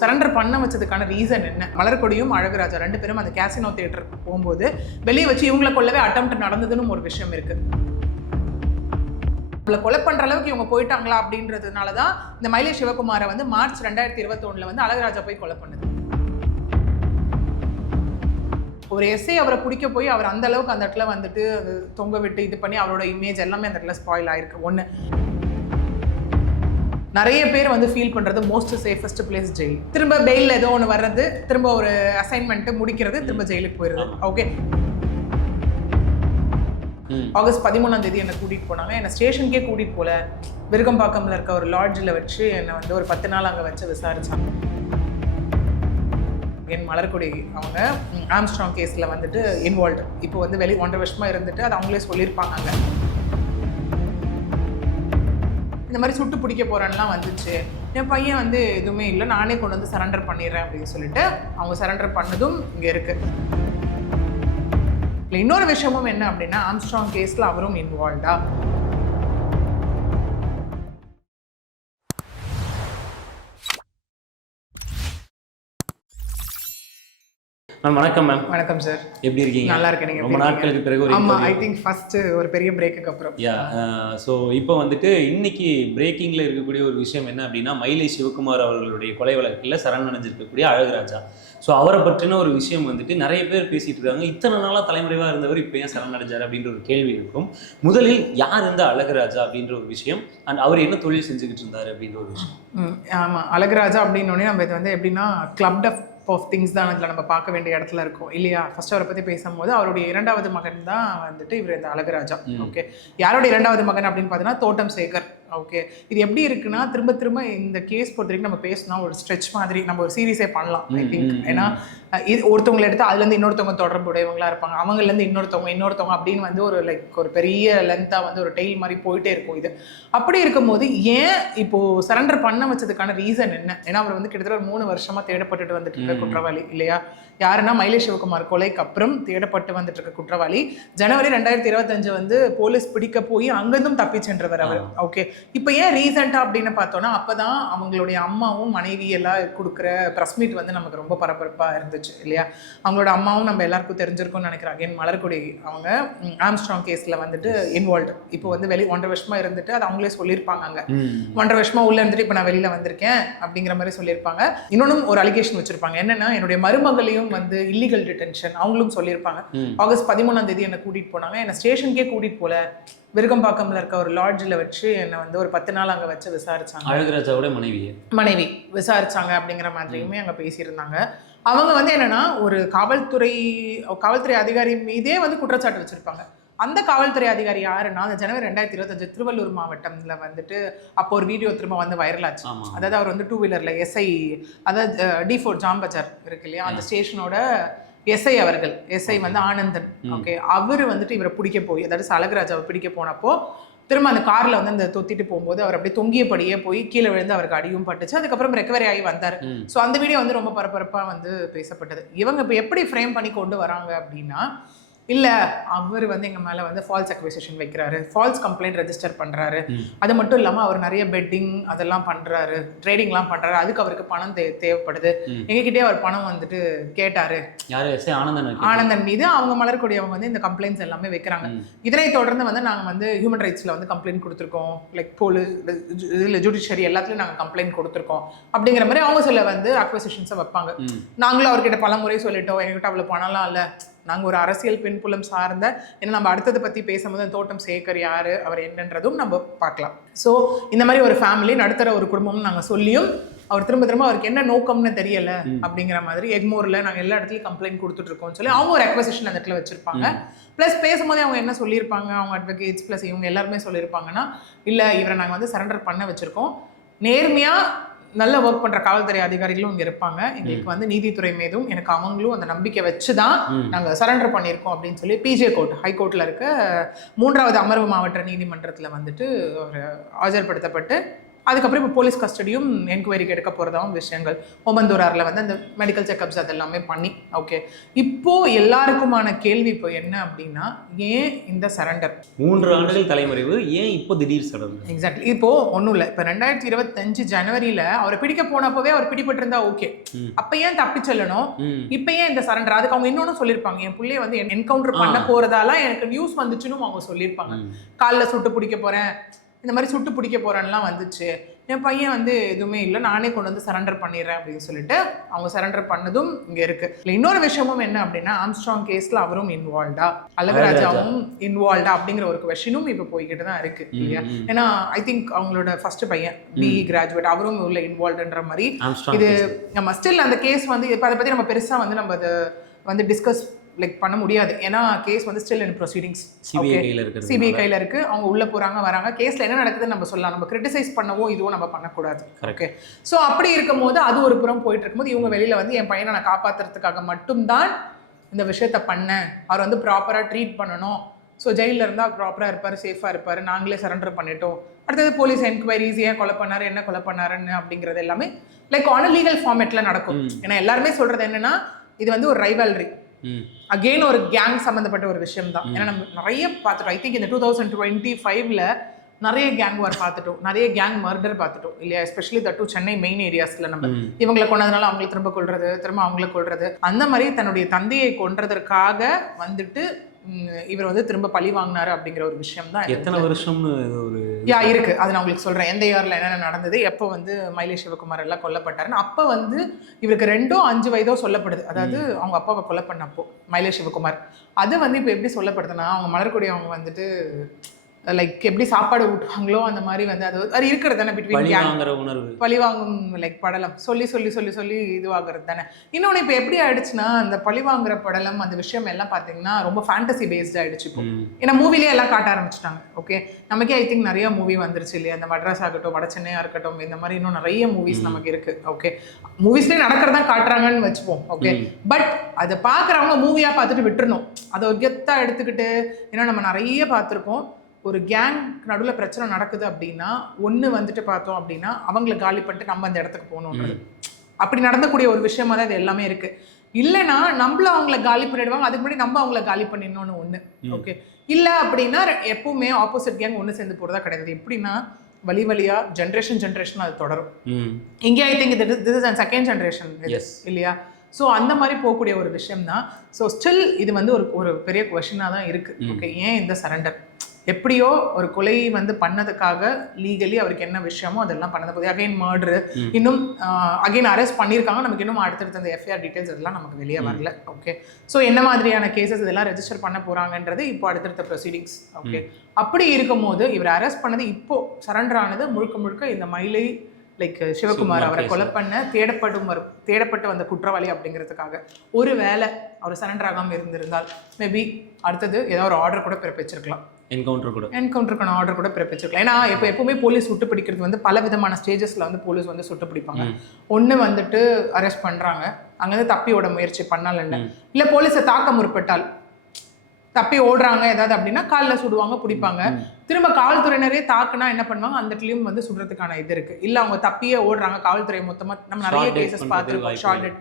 Surrender பண்ண வச்சதுக்கான reason என்ன? மலர்கொடியும் அழகுராஜா ரெண்டு பேரும் அந்த கேசினோ தியேட்டருக்கு போகும்போது வெளியே வச்சு இவங்களை கொள்ளவே அட்டெம்ப்ட் நடந்ததுன்னு ஒரு விஷயம் இருக்கு. இவங்களை கொலை பண்ற அளவுக்கு இவங்க போயிட்டாங்களா அப்படின்றதுனால தான் இந்த மயிலை சிவகுமாரை வந்து மார்ச் 2021 வந்து அழகுராஜா போய் கொலை பண்ணுது. ஒரு எஸ்ஐ அவரை பிடிக்க போய் அவர் அந்த அளவுக்கு அந்த இடத்துல வந்துட்டு தொங்க விட்டு இது பண்ணி அவரோட இமேஜ் எல்லாமே அந்த இடத்துல ஸ்பாயில் ஆயிருக்கு. ஒன்று, நிறைய பேர் வந்து ஃபீல் பண்ணுறது மோஸ்ட் சேஃபஸ்ட் பிளேஸ் ஜெயில். திரும்ப பெயில் ஏதோ ஒன்று வர்றது, திரும்ப ஒரு அசைன்மெண்ட்டு முடிக்கிறது, திரும்ப ஜெயிலுக்கு போயிடுது. ஓகே, ஆகஸ்ட் 13 என்னை கூட்டிகிட்டு போனாங்க. என்னை ஸ்டேஷனுக்கே கூட்டிகிட்டு போகல, விருகம்பாக்கம்ல இருக்க ஒரு லாட்ஜில் வச்சு என்னை வந்து ஒரு 10 நாள் அங்கே வச்சு விசாரிச்சாங்க. என் மலர்கொடி அவங்க ஆம்ஸ்ட்ராங் கேஸில் வந்துட்டு இன்வால்வ்டு. இப்போ வந்து 1.5 வருஷமாக இருந்துட்டு அது அவங்களே சொல்லியிருப்பாங்க. அங்கே இந்த மாதிரி சுட்டு பிடிக்க போகிறேன்லாம் வந்துச்சு. என் பையன் வந்து எதுவுமே இல்லை, நானே கொண்டு வந்து சரண்டர் பண்ணிடுறேன் அப்படின்னு சொல்லிட்டு அவங்க சரண்டர் பண்ணதும் இங்கே இருக்குது. இல்லை, இன்னொரு விஷயமும் என்ன அப்படின்னா, ஆம்ஸ்ட்ராங் கேஸில் அவரும் இன்வால்வ்டா? மேம் வணக்கம். மேம் வணக்கம் சார். எப்படி இருக்கீங்க? நல்லா இருக்கேன். நீங்கள் ரொம்ப நாட்களுக்கு பிறகு ஒரு ஆமாம், ஐ திங்க் ஃபர்ஸ்ட் ஒரு பெரிய பிரேக்குக்கு அப்புறம். ஸோ இப்போ வந்துட்டு இன்னைக்கு பிரேக்கிங்கில் இருக்கக்கூடிய ஒரு விஷயம் என்ன அப்படின்னா, மயிலை சிவகுமார் அவர்களுடைய கொலை வழக்கில் சரணடைஞ்சிருக்கக்கூடிய அழகுராஜா. ஸோ அவரை பற்றின ஒரு விஷயம் வந்துட்டு நிறைய பேர் பேசிகிட்டு இருக்காங்க. இத்தனை நாளாக தலைமுறைவாக இருந்தவர் இப்போ ஏன் சரணடைஞ்சார் அப்படின்ற ஒரு கேள்வி இருக்கும். முதலில் யார் இந்த அழகுராஜா அப்படின்ற ஒரு விஷயம், அண்ட் அவர் என்ன தொழில் செஞ்சுக்கிட்டு இருந்தார் அப்படின்ற ஒரு விஷயம். ஆமாம், அழகுராஜா அப்படின்னோடனே நம்ம இது வந்து எப்படின்னா கிளப்ட் ஆஃப் திங்ஸ் தான் அதில் நம்ம பார்க்க வேண்டிய இடத்துல இருக்கும் இல்லையா? ஃபர்ஸ்ட் அவரை பற்றி பேசும்போது அவருடைய 2வது மகன் தான் வந்துட்டு இவர் இந்த அழகுராஜா. ஓகே, யாரோடைய 2வது மகன் அப்படின்னு பார்த்தீங்கன்னா தோட்டம் சேகர். ஓகே, இது எப்படி இருக்குன்னா, திரும்ப திரும்ப இந்த கேஸ் பொறுத்த வரைக்கும் நம்ம பேசணும் ஒரு ஸ்ட்ரெச் மாதிரி நம்ம ஒரு சீரீஸே பண்ணலாம் ஐ திங்க். ஏன்னா இது ஒருத்தவங்களை எடுத்து அதுலேருந்து இன்னொருத்தவங்க தொடர்புடையவங்களா இருப்பாங்க, அவங்கலேருந்து இன்னொருத்தவங்க அப்படின்னு வந்து ஒரு லைக் ஒரு பெரிய லென்த்தாக வந்து ஒரு டெய்ல் மாதிரி போயிட்டே இருக்கும். இது அப்படி இருக்கும்போது ஏன் இப்போது சரண்டர் பண்ண வச்சதுக்கான ரீசன் என்ன? ஏன்னா அவர் வந்து கிட்டத்தட்ட ஒரு 3 வருஷமாக தேடப்பட்டுட்டு வந்துட்டு இருக்க குற்றவாளி இல்லையா? யாருன்னா மயிலை சிவகுமார் கொலைக்கு அப்புறம் தேடப்பட்டு வந்துட்டு இருக்க குற்றவாளி. ஜனவரி 2025 வந்து போலீஸ் பிடிக்க போய் அங்கிருந்தும் தப்பி சென்றவர் அவர். ஓகே, இப்போ ஏன் ரீசெண்டாக அப்படின்னு பார்த்தோன்னா, அப்போதான் அவங்களுடைய அம்மாவும் மனைவி எல்லாம் கொடுக்குற ப்ரெஸ் மீட் வந்து நமக்கு ரொம்ப பரபரப்பாக இருந்துச்சு இல்லையா? அவங்களோட அம்மாவும் நம்ம எல்லாருக்கும் தெரிஞ்சிருக்கும்னு நினைக்கிறாங்க. என் மலர்கொடி அவங்க ஆம்ஸ்ட்ராங் கேஸில் வந்துட்டு இன்வால்வ்டு. இப்போ வந்து 1.5 வருஷமாக இருந்துட்டு அது அவங்களே சொல்லியிருப்பாங்க. அங்கே 1.5 வருஷமாக உள்ளே இருந்துட்டு இப்போ நான் வெளியில் வந்திருக்கேன் அப்படிங்கிற மாதிரி சொல்லியிருப்பாங்க. இன்னொன்னும் ஒரு அலிகேஷன் வச்சிருப்பாங்க. என்னன்னா, என்னுடைய மருமகளையும் வந்து இல்லீகல் டிடென்ஷன் அவங்களும் சொல்லியிருப்பாங்க. ஆகஸ்ட் 13 என்னை கூட்டிட்டு போனாங்க. என்னை ஸ்டேஷனுக்கே கூட்டிட்டு போல, விருகம்பாக்கம்ல இருக்க ஒரு லாட்ஜில் வச்சு என்னை வந்து ஒரு 10 நாள் அங்கே வச்சு விசாரிச்சாங்க. அழகுராஜாவோட மனைவி விசாரிச்சாங்க அப்படிங்கிற மாதிரியுமே அங்கே பேசியிருந்தாங்க. அவங்க வந்து என்னன்னா, ஒரு காவல்துறை அதிகாரி மீதே வந்து குற்றச்சாட்டு வச்சிருப்பாங்க. அந்த காவல்துறை அதிகாரி யாருன்னா, அந்த ஜனவரி 2025 திருவள்ளூர் மாவட்டம்ல வந்துட்டு அப்போ ஒரு வீடியோ திரும்ப வந்து வைரல் ஆச்சு. அதாவது அவர் வந்து 2 வீலர்ல எஸ்ஐ, அதாவது D4 ஜாம்பஜார் இருக்கு இல்லையா, அந்த ஸ்டேஷனோட எஸ்ஐ வந்து ஆனந்தன். ஓகே, அவர் வந்துட்டு இவரை பிடிக்க போய், அதாவது அழகுராஜாவை பிடிக்க போனப்போ திரும்ப அந்த காரில் வந்து அந்த தொத்திட்டு போகும்போது அவர் அப்படியே தொங்கியபடியே போய் கீழே விழுந்து அவருக்கு அடியும் பட்டுச்சு. அதுக்கப்புறம் ரெக்கவரி ஆகி வந்தார். ஸோ அந்த வீடியோ வந்து ரொம்ப பரபரப்பாக வந்து பேசப்பட்டது. இவங்க இப்போ எப்படி ஃப்ரேம் பண்ணி கொண்டு வராங்க அப்படின்னா, இல்லை அவர் வந்து எங்கள் மேலே வந்து ஃபால்ஸ் அக்யூசேஷன் வைக்கிறாரு, ஃபால்ஸ் கம்ப்ளைண்ட் ரெஜிஸ்டர் பண்ணுறாரு, அது மட்டும் இல்லாமல் அவர் நிறைய பெட்டிங் அதெல்லாம் பண்ணுறாரு, ட்ரேடிங்லாம் பண்ணுறாரு, அதுக்கு அவருக்கு பணம் தேவைப்படுது, எங்ககிட்டே அவர் பணம் வந்துட்டு கேட்டார். ஆனந்தன் மீது அவங்க மலர்கொடி அவங்க வந்து இந்த கம்ப்ளைண்ட்ஸ் எல்லாமே வைக்கிறாங்க. இதனை தொடர்ந்து வந்து நாங்கள் வந்து ஹியூமன் ரைட்ஸில் வந்து கம்ப்ளைண்ட் கொடுத்துருக்கோம், லைக் இதில் ஜுடிஷியரி எல்லாத்துலேயும் நாங்கள் கம்ப்ளைண்ட் கொடுத்துருக்கோம் அப்படிங்கிற மாதிரி அவங்க சில வந்து அக்யூசேஷன்ஸை வைப்பாங்க. நாங்களும் அவர்கிட்ட பல முறை சொல்லிட்டோம், எங்ககிட்ட அவ்வளோ பணம்லாம் இல்லை, நாங்கள் ஒரு அரசியல் பின்புலம் சார்ந்த, ஏன்னா நம்ம அடுத்ததை பற்றி பேசும்போது தோட்டம் சேகர் யார், அவர் என்னன்றதும் நம்ம பார்க்கலாம். ஸோ இந்த மாதிரி ஒரு ஃபேமிலி நடுத்தர ஒரு குடும்பம்னு நாங்கள் சொல்லியும் அவர் திரும்ப அவருக்கு என்ன நோக்கம்னு தெரியல அப்படிங்கிற மாதிரி எக்மோரில் நாங்கள் எல்லா இடத்துலையும் கம்ப்ளைண்ட் கொடுத்துட்ருக்கோம்னு சொல்லி அவங்க ஒரு அக்வசிஷன் அந்த இடத்துல வச்சுருப்பாங்க. ப்ளஸ் பேசும்போதே அவங்க என்ன சொல்லியிருப்பாங்க, அவங்க அட்வொகேட்ஸ் ப்ளஸ் இவங்க எல்லாருமே சொல்லியிருப்பாங்கன்னா, இல்லை இவரை நாங்கள் வந்து சரண்டர் பண்ண வச்சுருக்கோம், நேர்மையாக நல்ல ஒர்க் பண்ணுற காவல்துறை அதிகாரிகளும் இங்கே இருப்பாங்க, எங்களுக்கு வந்து நீதித்துறை மீதும் எனக்கு அவங்களும் அந்த நம்பிக்கை வச்சு தான் நாங்கள் சரண்டர் பண்ணியிருக்கோம் அப்படின்னு சொல்லி பிஜே கோர்ட் ஹைகோர்ட்டில் இருக்க 3வது அமர்வு மாவட்ட நீதிமன்றத்தில் வந்துட்டு ஒரு ஆஜர்படுத்தப்பட்டு அதுக்கப்புறம் இப்போ போலீஸ் கஸ்டடியும் என்கொயரிக்கு எடுக்க போகிறதாவும் விஷயங்கள். ஓமந்தூராரில் வந்து அந்த மெடிக்கல் செக்கப்ஸ் அதெல்லாமே பண்ணி ஓகே. இப்போது எல்லாருக்குமான கேள்வி இப்போ என்ன அப்படின்னா, ஏன் இந்த சரண்டர்? 3 ஆண்டுகள் தலைமறைவு, ஏன் இப்போ திடீர் சடங்கு? எக்ஸாக்ட்லி. இப்போது ஒன்றும் இல்லை, இப்போ 2025 ஜனவரியில் அவரை பிடிக்க போனப்பவே அவர் பிடிபட்டிருந்தா ஓகே, அப்போ ஏன் தப்பி செல்லணும்? இப்போ ஏன் இந்த சரண்டர்? அதுக்கு அவங்க இன்னொன்று சொல்லியிருப்பாங்க, என் பிள்ளைய வந்து என்கவுண்டர் பண்ண போகிறதால எனக்கு நியூஸ் வந்துச்சுன்னு அவங்க சொல்லியிருப்பாங்க. காலில் சுட்டு பிடிக்க போகிறேன், இந்த மாதிரி சுட்டு பிடிக்க போகிறேன்லாம் வந்துச்சு, என் பையன் வந்து எதுவுமே இல்லை, நானே கொண்டு வந்து சரண்டர் பண்ணிடுறேன் அப்படின்னு சொல்லிட்டு அவங்க சரண்டர் பண்ணதும் இங்கே இருக்குது. இல்லை இன்னொரு விஷயமும் என்ன அப்படின்னா, ஆம்ஸ்ட்ராங் கேஸில் அவரும் இன்வால்வ்டா, அழகராஜாவும் இன்வால்வ்டா அப்படிங்கிற ஒரு கொஸ்டினும் இப்போ போய்கிட்டு தான் இருக்குது இல்லையா? ஏன்னா ஐ திங்க் அவங்களோட ஃபர்ஸ்ட் பையன் பிஇ கிராஜுவேட், அவரும் உள்ள இன்வால்வ்ன்ற மாதிரி இது நம்ம ஸ்டில் அந்த கேஸ் வந்து இப்போ அதை பற்றி நம்ம பெருசாக வந்து நம்ம அதை வந்து டிஸ்கஸ் லைக் பண்ண முடியாது. ஏன்னா கேஸ் வந்து ஸ்டில் இன் ப்ரொசீடிங்ஸ், சிபிஐ கையில் இருக்குது. அவங்க உள்ளே போகிறாங்க வராங்க, கேஸில் என்ன நடக்குதுன்னு நம்ம சொல்லலாம், நம்ம கிரிட்டிசைஸ் பண்ணவோ இதுவும் நம்ம பண்ணக்கூடாது. ஓகே. ஸோ அப்படி இருக்கும் போது அது ஒரு புறம் போயிட்டு இருக்கும்போது இவங்க வெளியில் வந்து என் பையனை நான் காப்பாற்றுறதுக்காக மட்டும்தான் இந்த விஷயத்த பண்ணேன், அவர் வந்து ப்ராப்பராக ட்ரீட் பண்ணணும், ஸோ ஜெயிலில் இருந்தால் ப்ராப்பராக இருப்பார், சேஃபாக இருப்பார், நாங்களே சரண்டர் பண்ணிட்டோம், அடுத்தது போலீஸ் என்கொயரிஸ் ஏன் கொலை பண்ணார், என்ன கொலை பண்ணாருன்னு அப்படிங்கிறது எல்லாமே லைக் ஆன் லீகல் ஃபார்மேட்டில் நடக்கும். ஏன்னா எல்லாருமே சொல்கிறது என்னென்னா, இது வந்து ஒரு ரைவல்ரி, அகெயின் ஒரு கேங் சம்மந்தப்பட்ட ஒரு விஷயம் தான். ஏன்னா நம்ம நிறைய பார்த்துட்டோம். ஐ திங்க் இந்த 2025ல் நிறைய கேங் வார் பார்த்துட்டோம், நிறைய கேங் மர்டர் பார்த்துட்டோம் இல்லையா? எஸ்பெஷலி தட்டு சென்னை மெயின் ஏரியாஸில் நம்ம இவங்களை கொண்டதுனால அவங்களை திரும்ப கொள்றது, திரும்ப அவங்களை கொள்றது, அந்த மாதிரி தன்னுடைய தந்தையை கொன்றதற்காக வந்துட்டு இவர் வந்து திரும்ப பழி வாங்கினாரு அப்படிங்கிற ஒரு விஷயம் தான். எத்தனை வருஷம்னு ஒரு இருக்கு, அது நான் உங்களுக்கு சொல்றேன். எந்த இயர்ல என்னென்ன நடந்தது, எப்போ வந்து மயிலை சிவகுமார் எல்லாம் கொல்லப்பட்டாருன்னு. அப்போ வந்து இவருக்கு 2 5 வயதோ சொல்லப்படுது, அதாவது அவங்க அப்பாவை கொலை பண்ணப்போ மயிலை சிவகுமார். அது வந்து இப்போ எப்படி சொல்லப்படுதுன்னா, அவங்க மலர்கொடி அவங்க வந்துட்டு லைக் எப்படி சாப்பாடு ஊட்டுவாங்களோ அந்த மாதிரி வந்து அது இருக்கிறது தானே, பிட்வீன் பழிவாங்கும் லைக் படலம் சொல்லி சொல்லி சொல்லி சொல்லி இதுவாகிறது தானே. இன்னொன்று இப்போ எப்படி ஆயிடுச்சுன்னா, அந்த பழிவாங்குற படலம் அந்த விஷயம் எல்லாம் பார்த்தீங்கன்னா ரொம்ப ஃபேண்டசி பேஸ்ட் ஆயிடுச்சு இப்போ. ஏன்னா மூவிலே எல்லாம் காட்ட ஆரம்பிச்சிட்டாங்க. ஓகே, நமக்கே ஐ திங்க் நிறைய மூவி வந்துருச்சு இல்லையா? அந்த மட்ராஸ் ஆகட்டும், வட சென்னையாக இருக்கட்டும், இந்த மாதிரி இன்னும் நிறைய மூவிஸ் நமக்கு இருக்கு. ஓகே, மூவிஸ்லேயே நடக்கிறதா காட்டுறாங்கன்னு வச்சுப்போம். ஓகே, பட் அதை பார்க்குறவங்க மூவியாக பார்த்துட்டு விட்டுறணும், அதை ஒரு கெத்தாக எடுத்துக்கிட்டு. ஏன்னா நம்ம நிறைய பார்த்துருக்கோம், ஒரு கேங் நடுவில் பிரச்சனை நடக்குது அப்படின்னா ஒன்று வந்துட்டு பார்த்தோம் அப்படின்னா அவங்கள காலி பண்ணிட்டு நம்ம அந்த இடத்துக்கு போகணுன்றது, அப்படி நடந்தக்கூடிய ஒரு விஷயமா தான் இது எல்லாமே இருக்குது. இல்லைன்னா நம்மள அவங்கள காலி பண்ணிடுவாங்க, அதுக்கு முன்னாடி நம்ம அவங்கள காலி பண்ணிடணும்னு ஒன்று. ஓகே, இல்லை அப்படின்னா எப்பவுமே ஆப்போசிட் கேங் ஒன்று சேர்ந்து போகிறதா கிடையாது. எப்படின்னா வழி வழியாக ஜென்ரேஷன் அது தொடரும். இங்கே I think this is and second generation இல்லையா? ஸோ அந்த மாதிரி போகக்கூடிய ஒரு விஷயம் தான். ஸோ ஸ்டில் இது வந்து ஒரு பெரிய கொஷினாக தான் இருக்குது. ஓகே, ஏன் இந்த சரண்டர்? எப்படியோ ஒரு கொலை வந்து பண்ணதுக்காக லீகலி அவருக்கு என்ன விஷயமோ அதெல்லாம் பண்ணது போது அகைன் மர்டரு, இன்னும் அகைன் அரெஸ்ட் பண்ணியிருக்காங்க. நமக்கு இன்னும் அடுத்தடுத்த அந்த எஃப்ஐஆர் டீட்டெயில்ஸ் அதெல்லாம் நமக்கு வெளியே வரல. ஓகே, ஸோ என்ன மாதிரியான கேசஸ் இதெல்லாம் ரெஜிஸ்டர் பண்ண போகிறாங்கன்றது இப்போ அடுத்தடுத்த ப்ரொசீடிங்ஸ். ஓகே, அப்படி இருக்கும்போது இவர் அரெஸ்ட் பண்ணது இப்போ சரண்டர் ஆனது முழுக்க முழுக்க இந்த மயிலை லைக் சிவகுமார் அவரை கொலை பண்ண தேடப்பட்டு வந்த குற்றவாளி அப்படிங்கிறதுக்காக. ஒரு வேளை அவர் சரண்டர் ஆகாமல் இருந்திருந்தால் மேபி அடுத்தது ஏதாவது ஒரு ஆர்டர் கூட பிறப்பிச்சிருக்கலாம், என்கவுண்டருக்கான ஆர்டர் கூட பிறப்பிச்சிருக்கலாம். ஏன்னா இப்போ எப்பவுமே போலீஸ் சுட்டு பிடிக்கிறது வந்து பல விதமான ஸ்டேஜஸில் வந்து போலீஸ் வந்து சுட்டு பிடிப்பாங்க. ஒன்று வந்துட்டு அரெஸ்ட் பண்ணுறாங்க, அங்கேருந்து தப்பியோட முயற்சி பண்ணால் இல்லை போலீஸை தாக்க முற்பட்டால் தப்பி ஓடுறாங்க ஏதாவது அப்படின்னா காலில் சுடுவாங்க, பிடிப்பாங்க. திரும்ப காவல்துறையினரே தாக்குனா என்ன பண்ணுவாங்க, அந்த இடத்துலையும் வந்து சுடுறதுக்கான இது இருக்குது. இல்லை அவங்க தப்பியே ஓடுறாங்க, காவல்துறை மொத்தமாக நம்ம நிறைய கேசஸ் பார்த்துருக்கோம். ஷார்ட் டெட்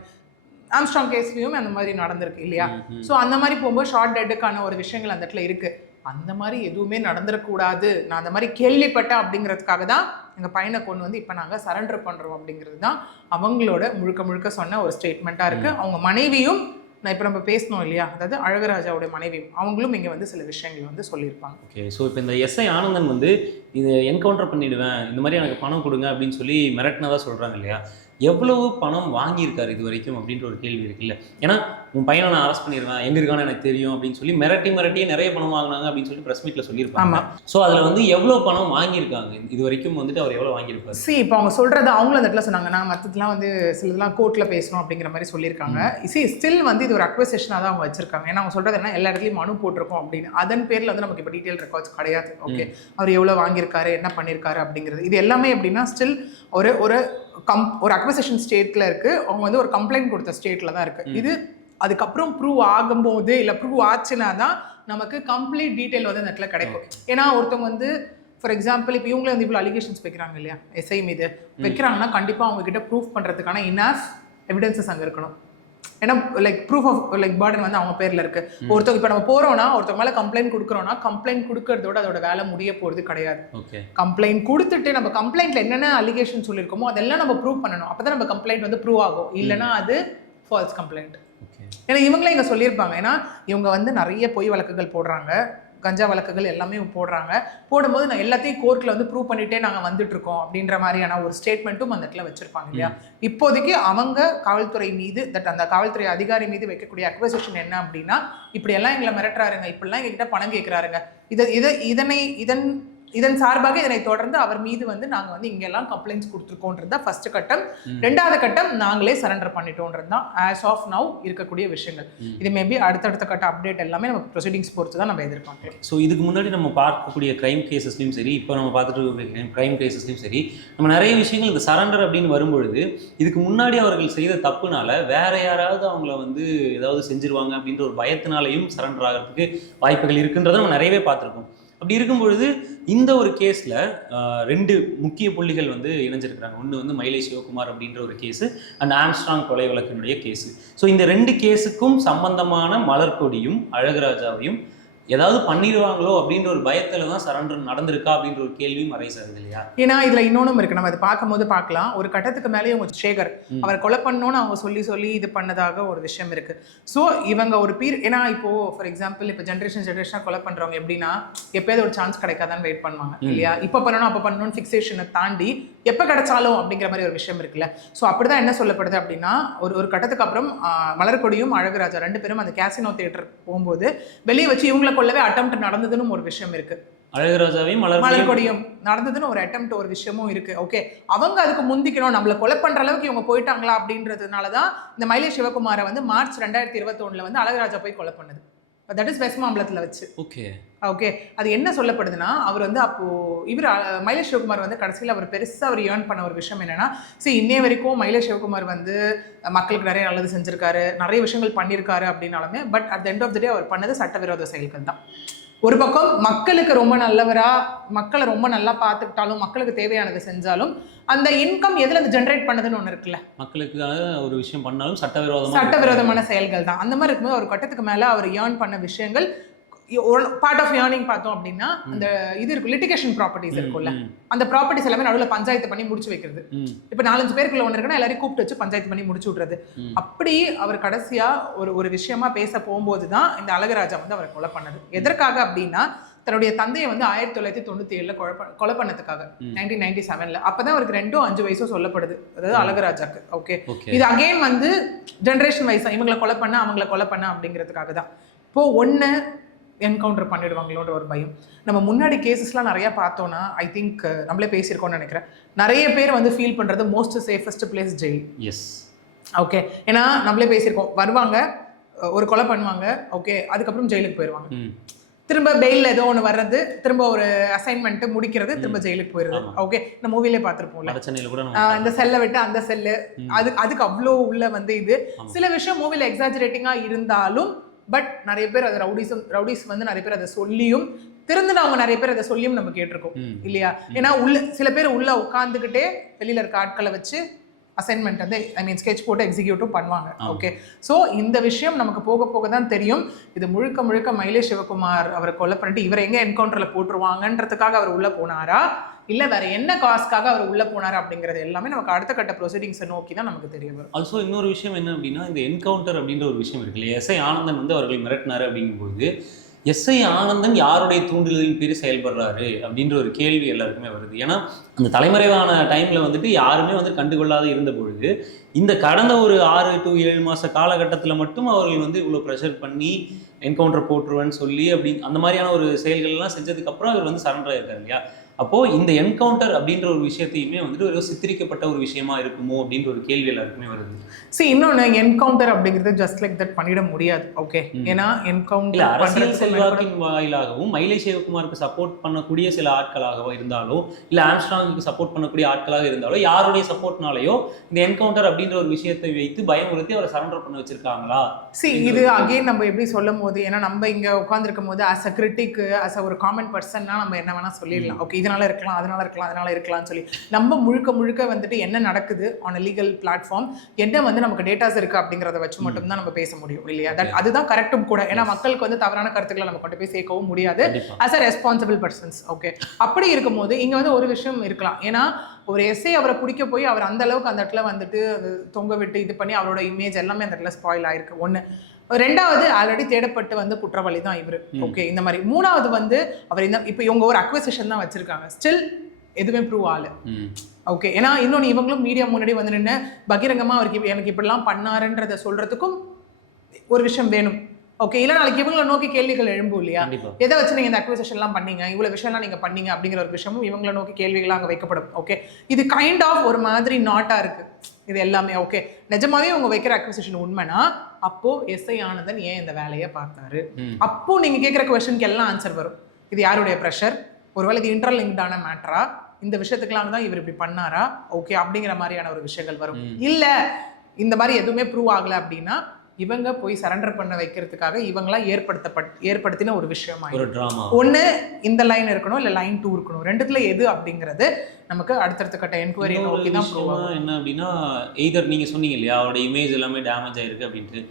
ஆம்ஸ்ட்ராங் கேஸ்லையும் அந்த மாதிரி நடந்திருக்கு இல்லையா? ஸோ அந்த மாதிரி போகும்போது ஷார்ட் டெட்டுக்கான ஒரு விஷயங்கள் அந்த இடத்துல இருக்குது. அந்த மாதிரி எதுவுமே நடந்துடக்கூடாது, நான் அந்த மாதிரி கேள்விப்பட்டேன் அப்படிங்கிறதுக்காக தான் எங்கள் பையனை கொண்டு வந்து இப்போ நாங்கள் சரண்டர் பண்ணுறோம் அப்படிங்கிறது தான் அவங்களோட முழுக்க முழுக்க சொன்ன ஒரு ஸ்டேட்மெண்ட்டாக இருக்குது. அவங்க மனைவியும் நான் இப்போ நம்ம பேசணும் இல்லையா, அதாவது அழகராஜாவோட மனைவியும் அவங்களும் இங்கே வந்து சில விஷயங்கள் வந்து சொல்லியிருப்பாங்க. ஓகே, ஸோ இப்போ இந்த எஸ்ஐ ஆனந்தன் வந்து இது என்கவுண்டர் பண்ணிடுவேன், இந்த மாதிரி எனக்கு பணம் கொடுங்க அப்படின்னு சொல்லி மிரட்டினதாக சொல்கிறாங்க இல்லையா? எவ்வளவு பணம் வாங்கியிருக்காரு இது வரைக்கும் அப்படின்ற ஒரு கேள்வி இருக்குல்ல. ஏன்னா உன் பையனை நான் அரெஸ்ட் பண்ணிடுவேன், எங்க இருக்கான்னு எனக்கு தெரியும் அப்படின்னு சொல்லி மிரட்டியே நிறைய பணம் வாங்கினாங்க அப்படின்னு சொல்லி ப்ரெஸ் மீட்ல சொல்லியிருப்பாங்க. ஸோ அதில் வந்து எவ்வளோ பணம் வாங்கியிருக்காங்க இது வரைக்கும் வந்துட்டு அவர் எவ்வளோ வாங்கியிருப்பாரு? இப்போ அவங்க சொல்றது அவங்களும் அந்த இடத்துல சொன்னாங்க, நான் மற்றதுலாம் வந்து சிலதெல்லாம் கோர்ட்டில் பேசணும் அப்படிங்கிற மாதிரி சொல்லியிருக்காங்க. ஸ்டில் வந்து இது ஒரு அக்வசிஷனாக தான் அவங்க வச்சிருக்காங்க. ஏன்னா அவங்க சொல்றது என்ன, எல்லா இடத்துலையும் மனு போட்டிருக்கோம் அப்படின்னு, அதன் பேரில் வந்து நமக்கு இப்போ டீட்டெயில் ரெக்கார்ட்ஸ் கிடையாது. ஓகே, அவர் எவ்வளோ வாங்கியிருக்காரு, என்ன பண்ணியிருக்காரு அப்படிங்கிறது இது எல்லாமே எப்படின்னா ஸ்டில் ஒரு அக்வசிஷன் ஸ்டேட்ல இருக்கு. அவங்க வந்து ஒரு கம்ப்ளைண்ட் கொடுத்த ஸ்டேட்ல தான் இருக்கு. இது அதுக்கப்புறம் ப்ரூவ் ஆகும்போது இல்லை ப்ரூவ் ஆச்சுன்னா தான் நமக்கு கம்ப்ளீட் டீட்டெயில் வந்து அந்த இடத்துல கிடைக்கும். ஏன்னா ஒருத்தவங்க வந்து ஃபார் எக்ஸாம்பிள் இப்போ இவங்களே வந்து இவ்வளோ அலிகேஷன்ஸ் வைக்கிறாங்க இல்லையா எஸ்ஐ மீது வைக்கிறாங்கன்னா கண்டிப்பாக அவங்க கிட்ட ப்ரூஃப் பண்ணுறதுக்கான இனாஃப் எவிடன்சஸ் அங்கே இருக்கணும். ஏன்னா like proof of like burden வந்து அவங்க பேர்ல இருக்கு. ஒருத்தவங்க இப்போ நம்ம போறோம்னா ஒருத்தவங்க மேல கம்ப்ளைண்ட் கொடுக்குறோம்னா கம்ப்ளைண்ட் கொடுக்கறதோட அதோட வேலை முடிய போறது கிடையாது. கம்ப்ளைண்ட் கொடுத்துட்டு நம்ம கம்ப்ளைண்ட்ல என்னென்ன அலிகேஷன் சொல்லியிருக்கோமோ அதெல்லாம் நம்ம ப்ரூவ் பண்ணணும். அப்பதான் நம்ம கம்ப்ளைண்ட் வந்து ப்ரூவ் ஆகும். இல்லைன்னா அது ஃபால்ஸ் கம்ப்ளைண்ட். ஏன்னா இவங்களே இங்க சொல்லியிருப்பாங்க. ஏன்னா இவங்க வந்து நிறைய பொய் வழக்குகள் போடுறாங்க, கஞ்சா வழக்குகள் எல்லாமே போடுறாங்க. போடும்போது நான் எல்லாத்தையும் கோர்ட்டில் வந்து ப்ரூவ் பண்ணிட்டே நாங்கள் வந்துட்டு இருக்கோம் அப்படின்ற மாதிரியான ஒரு ஸ்டேட்மெண்ட்டும் அந்த இடத்துல வச்சிருப்பாங்க இல்லையா. இப்போதைக்கு அவங்க காவல்துறை மீது அந்த காவல்துறை அதிகாரி மீது வைக்கக்கூடிய அக்வசிஷன் என்ன அப்படின்னா, இப்படி எல்லாம் எங்களை மிரட்டுறாருங்க, இப்படிலாம் எங்ககிட்ட பணம் கேட்குறாருங்க, இதன் சார்பாக இதனை தொடர்ந்து அவர் மீது வந்து நாங்கள் வந்து இங்கெல்லாம் கம்ப்ளைண்ட்ஸ் கொடுத்துருக்கோன்றது தான் ஃபர்ஸ்ட் கட்டம். ரெண்டாவது கட்டம் நாங்களே சரண்டர் பண்ணிட்டோன்றது தான் ஆஸ் ஆஃப் நவ் இருக்கக்கூடிய விஷயங்கள். இது மேபி அடுத்தடுத்த கட்ட அப்டேட் எல்லாமே நம்ம ப்ரொசீடிங்ஸ் பொறுத்து தான் நம்ம எதிர்பார்க்கலாம். ஸோ இதுக்கு முன்னாடி நம்ம பார்க்கக்கூடிய கிரைம் கேசஸ்லையும் சரி, இப்போ நம்ம பார்த்துட்டு இருக்க கிரைம் கேசஸ்லையும் சரி, நம்ம நிறைய விஷயங்கள் இந்த சரண்டர் அப்படின்னு வரும்பொழுது இதுக்கு முன்னாடி அவர்கள் செய்த தப்புனால வேற யாராவது அவங்கள வந்து ஏதாவது செஞ்சிருவாங்க அப்படின்ற ஒரு பயத்தினாலையும் சரண்டர் ஆகிறதுக்கு வாய்ப்புகள் இருக்குன்றதை நம்ம நிறையவே பார்த்துருக்கோம். அப்படி இருக்கும் பொழுது இந்த ஒரு கேஸில் 2 முக்கிய புள்ளிகள் வந்து இணைஞ்சிருக்கிறாங்க. ஒன்று வந்து மயிலை சிவகுமார் அப்படின்ற ஒரு கேஸு, அண்ட் ஆம்ஸ்ட்ராங் கொலை வழக்கினுடைய கேஸு. ஸோ இந்த 2 கேஸுக்கும் சம்பந்தமான மலர்கொடியும் அழகுராஜாவையும் ஏதாவது பண்ணிடுவாங்களோ அப்படின்ற ஒரு பயத்துல தான் சரண்டர் நடந்திருக்கா அப்படின்ற ஒரு கேள்வியும் ரைஸ் ஆகுது இல்லையா. ஏன்னா இதுல இன்னொன்னும் இருக்கு, நம்ம அதை பார்க்கும்போது பார்க்கலாம். ஒரு கட்டத்துக்கு மேலே இவங்க சேகர் அவர் கொலை பண்ணணும்னு அவங்க சொல்லி இது பண்ணதாக ஒரு விஷயம் இருக்கு. ஸோ இவங்க ஒரு ஏன்னா இப்போ ஃபார் எக்ஸாம்பிள் இப்போ ஜென்ரேஷனாக கொலை பண்றவங்க எப்படின்னா எப்பயாவது ஒரு சான்ஸ் கிடைக்காதான்னு வெயிட் பண்ணுவாங்க இல்லையா. இப்போ பண்ணணும் அப்போ பண்ணணும்னு ஃபிக்ஸேஷனை தாண்டி எப்போ கிடைச்சாலும் அப்படிங்கிற மாதிரி ஒரு விஷயம் இருக்குல்ல. ஸோ அப்படிதான் என்ன சொல்லப்படுது அப்படின்னா, ஒரு கட்டத்துக்கு அப்புறம் மலர்கொடியும் அழகுராஜா 2 பேரும் அந்த கேசினோ தியேட்டர் போகும்போது வெளியே வச்சு இவங்களை கொள்ளவே அட்டெம்ப்ட் நடந்ததுன்னு ஒரு விஷயம் இருக்கு. அழகுராஜாவையும் மலர்கொடியும் நடந்ததுன்னு ஒரு அட்டெம்ப்ட் ஒரு விஷயமும் இருக்கு. ஓகே, அவங்க அதுக்கு முந்திக்கணும், நம்மளை கொலை பண்ற அளவுக்கு இவங்க போயிட்டாங்களா அப்படின்றதுனாலதான் இந்த மயிலை சிவகுமாரை வந்து மார்ச் 2021 வந்து அழகுராஜா போய் கொலை பண்ணுது. தட் இஸ் வெஸ்ட் மாம்பலத்தில் வச்சு. ஓகே, அது என்ன சொல்லப்படுதுன்னா, அவர் வந்து அப்போ இவர் மயிலை சிவகுமார் வந்து கடைசியில் அவர் பெருசாக அவர் ஏர்ன் பண்ண ஒரு விஷயம் என்னன்னா, இன்னைய வரைக்கும் மயிலை சிவகுமார் வந்து மக்களுக்கு நிறைய நல்லது செஞ்சிருக்காரு, நிறைய விஷயங்கள் பண்ணியிருக்காரு அப்படின்னாலுமே, but at the end of the day அவர் பண்ணது சட்டவிரோத செயல்கள் தான். ஒரு பக்கம் மக்களுக்கு ரொம்ப நல்லவரா, மக்களை ரொம்ப நல்லா பார்த்துக்கிட்டாலும், மக்களுக்கு தேவையானதை செஞ்சாலும் அந்த இன்கம் எதுல அது ஜென்ரேட் பண்ணதுன்னு ஒன்று இருக்குல்ல, மக்களுக்காக ஒரு விஷயம் பண்ணாலும் சட்டவிரோதமான செயல்கள் தான். அந்த மாதிரி இருக்கும்போது ஒரு கட்டத்துக்கு மேலே அவர் ஏர்ன் பண்ண விஷயங்கள் பார்ட் ஆஃப் ஏர்னிங் பார்த்தோம் அப்படின்னா அந்த இது இருக்கு, லிட்டிகேஷன் ப்ராப்பர்ட்டிஸ் இருக்கும்ல, அந்த ப்ராப்பர்ட்டிஸ் எல்லாமே நடுவில் பஞ்சாயத்து பண்ணி முடிச்சு வைக்கிறது. இப்போ 4-5 பேருக்குள்ள ஒன்று இருக்குன்னா எல்லாரையும் கூப்பிட்டு வச்சு பஞ்சாயத்து பண்ணி முடிச்சு விட்றது. அப்படி அவர் கடைசியா ஒரு விஷயமா பேச போகும்போது தான் இந்த அழகுராஜா வந்து அவரை கொலை பண்ணது. எதற்காக அப்படின்னா, தன்னுடைய தந்தையை வந்து 1997 கொலை பண்ணதுக்காக 1997. அப்பதான் அவருக்கு 2-5 வயசோ சொல்லப்படுது, அதாவது அழகுராஜாக்கு. ஓகே, இது அகைன் வந்து ஜென்ரேஷன் வைஸா இவங்களை கொலை பண்ண அவங்களை கொலை பண்ண அப்படிங்கிறதுக்காக தான். இப்போ ஒன்று என்கவுண்டர் பண்ணிடுவாங்களோன்ற ஒரு பயம். நம்ம முன்னாடி கேசஸ்லாம் நிறையா பார்த்தோன்னா, ஐ திங்க் நம்மளே பேசியிருக்கோம்னு நினைக்கிறேன், நிறைய பேர் வந்து ஃபீல் பண்ணுறது most safest place jail. Yes, okay, ஏன்னா நம்மளே பேசியிருக்கோம், வருவாங்க ஒரு கொலை பண்ணுவாங்க, ஓகே, அதுக்கப்புறம் ஜெயிலுக்கு போயிடுவாங்க, திரும்ப பெயில் ஏதோ ஒன்று வர்றது, திரும்ப ஒரு அசைன்மெண்ட் முடிக்கிறது, திரும்ப ஜெயிலுக்கு போயிடுது. ஓகே, இந்த மூவிலே பார்த்துருப்போம்ல, இந்த செல்லை விட்டு அந்த செல்லு, அதுக்கு அவ்வளோ உள்ள வந்து இது சில விஷயம் மூவில எக்ஸாஜரேட்டிங்காக இருந்தாலும், பட் நிறைய பேர் அதை ரவுடிஸ் வந்து நிறைய பேர் அதை சொல்லியும் திருந்தினவங்க நிறைய பேர் அதை சொல்லியும் நம்ம கேட்டிருக்கோம் இல்லையா. ஏன்னா சில பேர் உள்ள உட்காந்துக்கிட்டே வெளியில இருக்க ஆட்களை வச்சு அசைன்மெண்ட் வந்து ஸ்கெட்ச் போட்டு எக்ஸிக்யூட்டும் பண்ணுவாங்க. ஓகே, ஸோ இந்த விஷயம் நமக்கு போக போக தான் தெரியும். இது முழுக்க மயிலை சிவகுமார் அவரை கொலை பண்ணிட்டு இவரை எங்கே என்கவுண்டரில் போட்டுருவாங்கன்றதுக்காக அவர் உள்ளே போனாரா, இல்லை வேற என்ன காஸ்க்காக அவர் உள்ளே போனாரா அப்படிங்கிறது எல்லாமே நமக்கு அடுத்த கட்ட ப்ரொசீடிங்ஸை நோக்கி தான் நமக்கு தெரிய வரும். ஆல்சோ இன்னொரு விஷயம் என்ன அப்படின்னா, இந்த என்கவுண்டர் அப்படின்ற ஒரு விஷயம் இருக்கு இல்லையா. எஸ்ஐ ஆனந்தன் வந்து அவர்கள் மிரட்டினார் அப்படிங்கும்போது எஸ்ஐ ஆனந்தன் யாருடைய தூண்டுதலின் பேர் செயல்படுறாரு அப்படின்ற ஒரு கேள்வி எல்லாருக்குமே வருது. ஏன்னா அந்த தலைமறைவான டைமில் வந்துட்டு யாருமே வந்து கண்டுகொள்ளாத இருந்த பொழுது இந்த கடந்த ஒரு 6 to 7 மாத காலகட்டத்தில் மட்டும் அவர்கள் வந்து இவ்வளோ ப்ரெஷர் பண்ணி என்கவுண்டர் போட்டுருவேன்னு சொல்லி அந்த மாதிரியான ஒரு செயல்கள்லாம் செஞ்சதுக்கப்புறம் அவர் வந்து சரண்டர் ஆயிருக்காரு இல்லையா. அப்போது இந்த என்கவுண்டர் அப்படின்ற ஒரு விஷயத்தையுமே வந்துட்டு ஒரு சித்தரிக்கப்பட்ட ஒரு விஷயமா இருக்குமோ அப்படின்ற ஒரு கேள்வி எல்லாருக்குமே வருது. இன்னொன்று என்கவுண்டர் அப்படிங்கிறது ஜஸ்ட் லைக் தட் பண்ணிட முடியாது. ஓகே, ஏன்னா என்கவுண்டர் அரசியல் செல்வாக்கின் வாயிலாகவும் மயிலை சிவகுமாருக்கு சப்போர்ட் பண்ணக்கூடிய சில ஆட்களாகவோ இருந்தாலோ, இல்லை ஆம்ஸ்ட்ராங்குக்கு சப்போர்ட் பண்ணக்கூடிய ஆட்களாக இருந்தாலோ, யாருடைய சப்போர்ட்னாலேயோ இந்த என்கவுண்டர் அப்படின்ற ஒரு விஷயத்தை வைத்து பயமுறுத்தி அவரை சரண்டர் பண்ண வச்சிருக்காங்களா. இது அகைன் நம்ம எப்படி சொல்லும் போது, ஏன்னா நம்ம இங்கே உட்காந்துருக்கும் போது as a critic, as a ஒரு காமன் பர்சன்னா நம்ம என்ன வேணா சொல்லிடலாம். ஓகே, இதனால இருக்கலாம், அதனால இருக்கலாம்னு சொல்லி நம்ம முழுக்க வந்துட்டு என்ன நடக்குது ஆன் லீகல் பிளாட்ஃபார்ம், என்ன வந்து நமக்கு டேட்டாஸ் இருக்கு அப்படிங்கிறத வச்சு மட்டும் தான் நம்ம பேச முடியும் இல்லையா? அதுதான் கரெக்டும் கூட. ஏன்னா மக்களுக்கு வந்து தவறான கருத்துக்களை நம்ம கொண்டு போய் சேர்க்கவும் முடியாது as a responsible persons. Okay, அப்படி இருக்கும்போது இங்க வந்து ஒரு விஷயம் இருக்கலாம். ஏன்னா ஒரு எஸ்ஐ அவரை பிடிக்க போய் அவர் அந்த அளவுக்கு அந்த இடத்துல வந்துட்டு தொங்க விட்டு இது பண்ணி அவரோட இமேஜ் எல்லாமே அந்த இடத்துல ஸ்பாயில் ஆயிருக்கு. ஒன்று. ரெண்டாவது, ஆல்ரெடி தேடப்பட்டு வந்து குற்றவாளி தான் இவர். ஓகே, இந்த மாதிரி. மூணாவது வந்து அவர் இந்த இப்போ இவங்க ஒரு அக்வசிஷன் தான் வச்சிருக்காங்க, ஸ்டில் எதுவுமே ப்ரூவ் ஆகல. ஓகே, ஏன்னா இன்னொன்று இவங்களும் மீடியா முன்னாடி வந்து நின்று பகிரங்கமாக அவருக்கு எனக்கு இப்படிலாம் பண்ணாருன்றதை சொல்றதுக்கும் ஒரு விஷயம் வேணும். ஓகே, இல்லை நாளைக்கு இவங்களை நோக்கி கேள்விகள் எழும்பும் இல்லையா? எதை வச்சு நீங்கள் இந்த அக்விசிஷன்லாம் பண்ணீங்க, இவ்வளோ விஷயம்லாம் நீங்கள் பண்ணீங்க அப்படிங்கிற ஒரு விஷயமும் இவங்களை நோக்கி கேள்விகளாக அங்கே வைக்கப்படும். ஓகே, இது கைண்ட் ஆஃப் ஒரு மாதிரி நாட்டாக இருக்குது இது எல்லாமே. ஓகே, நிஜமாவே அவங்க வைக்கிற அக்விசிஷன் உண்மைனா அப்போ எஸ்ஐ ஆனந்தன் ஏன் இந்த வேலையை பார்த்தாரு? அப்போ நீங்கள் கேட்குற கொஸ்டினுக்கு எல்லாம் ஆன்சர் வரும். இது யாருடைய ப்ரெஷர்? ஒருவேளை இது இன்டர்லிங்க்டான மேட்டரா? இந்த விஷயத்துக்கெல்லாம் தான் இவர் இப்படி பண்ணாரா? ஓகே, அப்படிங்கிற மாதிரியான ஒரு விஷயங்கள் வரும். இல்லை இந்த மாதிரி எதுவுமே ப்ரூவ் ஆகலை அப்படின்னா இவங்க போய் சரண்டர் பண்ண வைக்கிறதுக்காக இவங்களா ஏற்படுத்தின ஒரு விஷயமா ஒன்று இந்த லைன் இருக்கணும், இல்லை லைன் 2 இருக்கணும். ரெண்டுத்துல எது அப்படிங்கிறது நமக்கு அடுத்தடுத்த கட்ட என்கொயரி நோக்கி தான் போகும். என்ன அப்படின்னா, எய்தர் நீங்க சொன்னீங்க இல்லையா அவரோட இமேஜ் எல்லாமே டேமேஜ் ஆயிருக்கு அப்படின்ட்டு,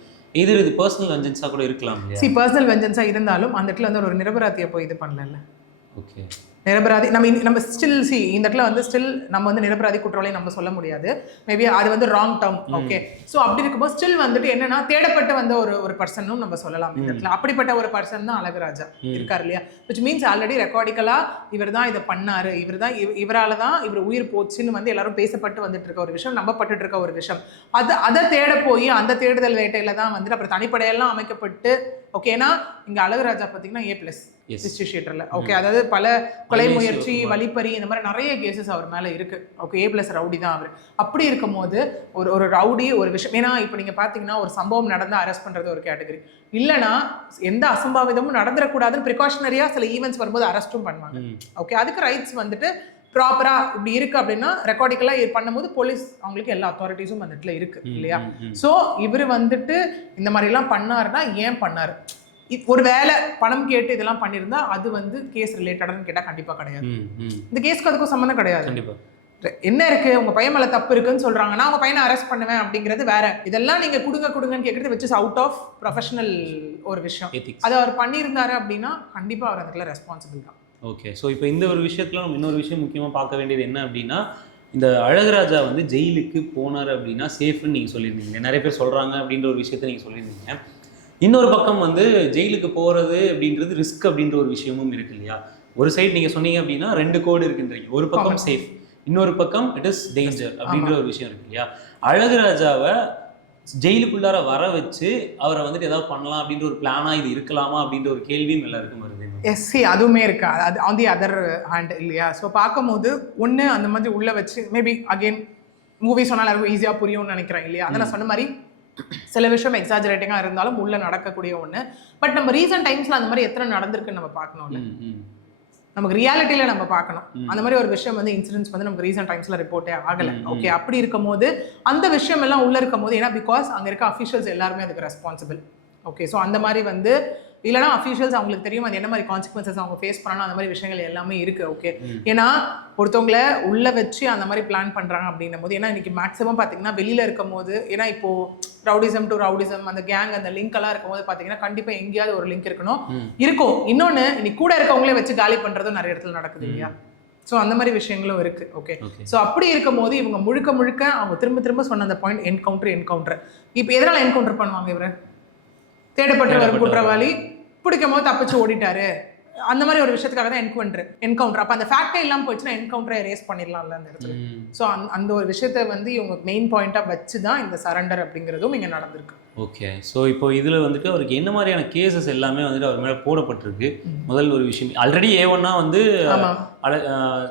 எதிர் இது பர்சனல் வெஞ்சன்ஸா கூட இருக்கலாம் இல்லையா? பர்சனல் வெஞ்சன்ஸா இருந்தாலும் அந்த இடத்துல வந்து ஒரு நிரபராதியை போய் இது பண்ணல. ஓகே, நிரபராதி நம்ம ஸ்டில் இந்த இடத்துல வந்து ஸ்டில் நம்ம வந்து நிரபராதி குற்றவாளி நம்ம சொல்ல முடியாது. மேபி அது வந்து ராங் டேர்ம். ஓகே, ஸோ அப்படி இருக்கும்போது ஸ்டில் வந்துட்டு என்னன்னா தேடப்பட்டு வந்த ஒரு பர்சனும் நம்ம சொல்லலாம் இந்த இடத்துல. அப்படிப்பட்ட ஒரு பர்சன் தான் அழகுராஜா இருக்காரு இல்லையா? விச் மீன்ஸ் ஆல்ரெடி ரெக்கார்டிக்கலா இவர் தான் இதை பண்ணாரு, இவரால தான் இவர் உயிர் போச்சுன்னு வந்து எல்லாரும் பேசப்பட்டு வந்துட்டு இருக்க ஒரு விஷயம், நம்பப்பட்டு இருக்க ஒரு விஷயம். அதை தேட போய் அந்த தேடுதல் வேட்டையில தான் வந்துட்டு அப்புறம் தனிப்படையெல்லாம் அமைக்கப்பட்டு. ஓகே, ஏன்னா இங்க அழகுராஜா பார்த்தீங்கன்னா A+ ஹிஸ்டரிஷியேட்டர்ல. ஓகே, அதாவது பல கொலை முயற்சி, வழிப்பறி, இந்த மாதிரி நிறைய கேசஸ் அவர் மேல இருக்கு. ஓகே, A+ ரவுடி தான் அவர். அப்படி இருக்கும்போது ஒரு ரவுடி ஒரு விஷயம், ஏன்னா இப்போ நீங்க பாத்தீங்கன்னா ஒரு சம்பவம் நடந்தா அரெஸ்ட் பண்றது ஒரு கேட்டகரி, இல்லைன்னா எந்த அசம்பாவிதமும் நடந்துடக்கூடாதுன்னு ப்ரிகாஷனரியா சில ஈவெண்ட்ஸ் வரும்போது அரெஸ்ட்டும் பண்ணுவாங்க. ஓகே, அதுக்கு ரைட்ஸ் வந்துட்டு ப்ராப்பரா இப்படி இருக்கு அப்படின்னா ரெக்கார்டிக்கலா பண்ணும்போது போலீஸ் அவங்களுக்கு எல்லா அத்தாரிட்டிஸும் அந்த இடத்துல இருக்கு இல்லையா? ஸோ இவர் வந்துட்டு இந்த மாதிரி எல்லாம் பண்ணாருன்னா ஏன் பண்ணாரு? ஒரு வேலை பணம் கேட்டு இதெல்லாம் பண்ணியிருந்தா அது வந்து கேஸ் ரிலேட்டடான்னு கேட்டால் கண்டிப்பாக கிடையாது. இந்த கேஸ்க்கு அதுக்கும் சம்மந்தம் கிடையாது. என்ன இருக்கு, உங்க பையன் மேல தப்பு இருக்குன்னு சொல்றாங்கன்னா அவங்க பையனை அரெஸ்ட் பண்ணுவேன் அப்படிங்கிறது வேற. இதெல்லாம் நீங்க கொடுங்கன்னு கேட்கறது which is out of professional ஒரு விஷயம். அது அவர் பண்ணியிருந்தாரு அப்படின்னா கண்டிப்பா அவர் அதுல ரெஸ்பான்சிபிள் தான். ஓகே, ஸோ இப்போ இந்த ஒரு விஷயத்துல நம்ம இன்னொரு விஷயம் முக்கியமாக பார்க்க வேண்டியது என்ன அப்படின்னா, இந்த அழகுராஜா வந்து ஜெயிலுக்கு போனார் அப்படின்னா சேஃப்னு நீங்கள் சொல்லியிருந்தீங்க, நிறைய பேர் சொல்கிறாங்க அப்படின்ற ஒரு விஷயத்த நீங்கள் சொல்லியிருந்தீங்க. இன்னொரு பக்கம் வந்து ஜெயிலுக்கு போகிறது அப்படின்றது ரிஸ்க் அப்படின்ற ஒரு விஷயமும் இருக்கு இல்லையா? ஒரு சைடு நீங்கள் சொன்னீங்க அப்படின்னா 2 கோடு இருக்குன்றீங்க, ஒரு பக்கம் சேஃப், இன்னொரு பக்கம் இட் இஸ் டேஞ்சர் அப்படின்ற ஒரு விஷயம் இருக்கு இல்லையா? அழகுராஜாவை ஜெயிலுக்குள்ளார வர வச்சு அவரை வந்துட்டு ஏதாவது பண்ணலாம் அப்படின்ற ஒரு பிளானா இது இருக்கலாமா அப்படின்ற ஒரு கேள்வியும் எல்லாருக்கும் வருது. எஸ், அதுவுமே இருக்கா, அது ஆன் தி அதர் ஹேண்ட் இல்லையா? ஸோ பார்க்கும்போது ஒன்று அந்த மாதிரி உள்ள வச்சு மேபி அகெயின் மூவி சொன்னால் எல்லாருக்கும் ஈஸியாக புரியும்னு நினைக்கிறேன் இல்லையா? அதை நான் சொன்ன மாதிரி சில விஷயம் எக்ஸாஜரேட்டிங்காக இருந்தாலும் உள்ள நடக்கக்கூடிய ஒன்று. பட் நம்ம ரீசன்ட் டைம்ஸில் அந்த மாதிரி எத்தனை நடந்திருக்குன்னு நம்ம பார்க்கணும்ல, நமக்கு ரியாலிட்டியில நம்ம பார்க்கணும். அந்த மாதிரி ஒரு விஷயம் வந்து இன்சிடென்ட்ஸ் வந்து நமக்கு ரீசன்ட் டைம்ஸ்ல ரிப்போர்ட்டே ஆகலை. ஓகே, அப்படி இருக்கும் போது அந்த விஷயம் எல்லாம் உள்ள இருக்கும் போது, ஏன்னா பிகாஸ் அங்கே இருக்க அஃபிஷியல்ஸ் எல்லாருமே அதுக்கு ரெஸ்பான்சிபிள். ஓகே, ஸோ அந்த மாதிரி வந்து இல்லைனா அஃபிஷியல்ஸ் அவங்களுக்கு தெரியும் அது என்ன மாதிரி கான்சிக்வன்சஸ் அவங்க ஃபேஸ் பண்ணணும், அந்த மாதிரி விஷயங்கள் எல்லாமே இருக்குது. ஓகே, ஏன்னா ஒருத்தவங்களை உள்ளே வச்சு அந்த மாதிரி பிளான் பண்ணுறாங்க அப்படின்னும் போது, ஏன்னா இன்றைக்கி மேக்ஸிமம் பார்த்தீங்கன்னா வெளியில் இருக்கும் போது, ஏன்னா இப்போது ரவுடிசம் டு ரவுடிசம் அந்த கேங் அந்த லிங்க் எல்லாம் இருக்கும் போது பார்த்தீங்கன்னா கண்டிப்பாக எங்கேயாவது ஒரு லிங்க் இருக்கும். இன்னொன்று இன்னைக்கு கூட இருக்கவங்களே வச்சு காலி பண்ணுறதும் நிறைய இடத்துல நடக்குது இல்லையா? ஸோ அந்த மாதிரி விஷயங்களும் இருக்குது. ஓகே, ஸோ அப்படி இருக்கும் போது இவங்க முழுக்க அவங்க திரும்ப சொன்ன அந்த பாயிண்ட் என்கவுண்டர். இப்போ எதனால் என்கவுண்டர் பண்ணுவாங்க? இவரை தேடப்பட்டு வரும் குற்றவாளி பிடிக்கும் போது தப்பிச்சு ஓடிட்டாரு, அந்த மாதிரி ஒரு விஷயத்துக்காக தான் என்கவுண்டர். அப்போ அந்த ஃபேக்டே இல்லாமல் போயிடுச்சுன்னா என்கவுண்டரை ரேஸ் பண்ணிடலாம்ல அந்த இடத்துல. ஸோ அந்த ஒரு விஷயத்தை வந்து இவங்க மெயின் பாயிண்டாக வச்சு தான் இந்த சரண்டர் அப்படிங்கிறதும் இங்கே நடந்திருக்கு. ஓகே, ஸோ இப்போ இதில் வந்துட்டு அவருக்கு என்ன மாதிரியான கேசஸ் எல்லாமே வந்துட்டு அவர் மேலே போடப்பட்டிருக்கு? முதல் ஒரு விஷயம், ஆல்ரெடி A1 வந்து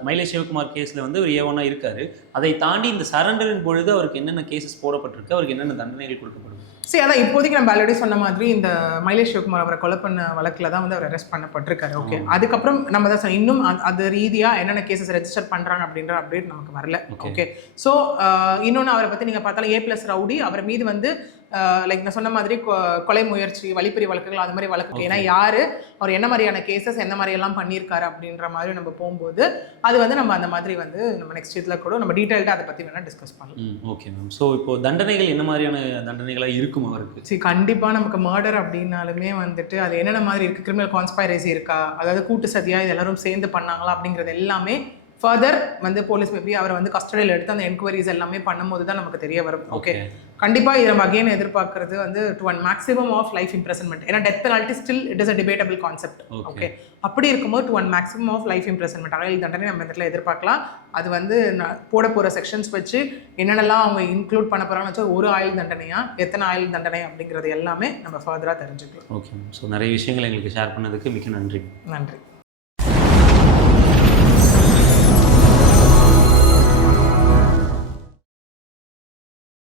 மயிலை சிவகுமார் கேஸில் வந்து ஒரு A1 இருக்காரு. அதை தாண்டி இந்த சரண்டரின் பொழுது அவருக்கு என்னென்ன கேசஸ் போடப்பட்டிருக்கு, அவருக்கு என்னென்ன தண்டனைகள் கொடுக்கப்படும்? சரி, அதான் இப்போதைக்கு நம்ம ஆல்ரெடி சொன்ன மாதிரி இந்த மயிலை சிவகுமார் அவரை கொலை பண்ண வழக்கில் தான் வந்து அவர் அரெஸ்ட் பண்ணப்பட்டிருக்காரு. ஓகே, அதுக்கப்புறம் நம்ம தான் சொன்னோம் இன்னும் அது ரீதியாக என்னென்ன கேசஸ் ரெஜிஸ்டர் பண்ணுறாங்க அப்படின்ற அப்டேட் நமக்கு வரல. ஓகே, ஸோ இன்னொன்று அவரை பற்றி நீங்கள் பார்த்தாலும் A+ ரவுடி அவர் மீது வந்து லைக் நான் சொன்ன மாதிரி கொலை முயற்சி, வழிப்பறி வழக்குகள், அது மாதிரி வழக்கு. ஏன்னா யாரு அவர் என்ன மாதிரியான கேசஸ் என்ன மாதிரி எல்லாம் பண்ணியிருக்காரு அப்படின்ற மாதிரி நம்ம போகும்போது அது வந்து நம்ம அந்த மாதிரி வந்து நம்ம நெக்ஸ்ட் இதில் கூட நம்ம டீட்டெயில்டாக அதை பற்றி வேணால் டிஸ்கஸ் பண்ணலாம். Okay ma'am. ஸோ இப்போ தண்டனைகள் என்ன மாதிரியான தண்டனைகளாக இருக்கும் அவருக்கு? சரி, கண்டிப்பாக நமக்கு மர்டர் அப்படின்னாலுமே வந்துட்டு அது என்னென்ன மாதிரி இருக்குது, கிரிமினல் கான்ஸ்பைரசி இருக்கா, அதாவது கூட்டு சதியாக இது எல்லாரும் சேர்ந்து பண்ணாங்களா அப்படிங்கிறது எல்லாமே ஃபர்தர் வந்து போலீஸ் மேபி அவரை வந்து கஸ்டடியில் எடுத்து அந்த என்கொயரிஸ் எல்லாமே பண்ணும்போது தான் நமக்கு தெரிய வரும். ஓகே, கண்டிப்பாக இதை நம்ம அகைன் எதிர்பார்க்கறது வந்து to one maximum of life imprisonment. ஏன்னா death penalty still it is a debatable concept. Okay, அப்படி இருக்கும்போது to one maximum of life imprisonment ஆயுள் தண்டனை நம்ம இடத்துல எதிர்பார்க்கலாம். அது வந்து போட போகிற செக்ஷன்ஸ் வச்சு என்னென்னலாம் அவங்க இன்க்ளூட் பண்ண போகிறாங்கன்னு வச்சா ஒரு ஆயுள் தண்டனையா எத்தனை ஆயுள் தண்டனை அப்படிங்கிறது எல்லாமே நம்ம ஃபர்தராக தெரிஞ்சுக்கலாம். ஓகே, ஸோ நிறைய விஷயங்கள் எங்களுக்கு ஷேர் பண்ணதுக்கு மிக்க நன்றி. நன்றி.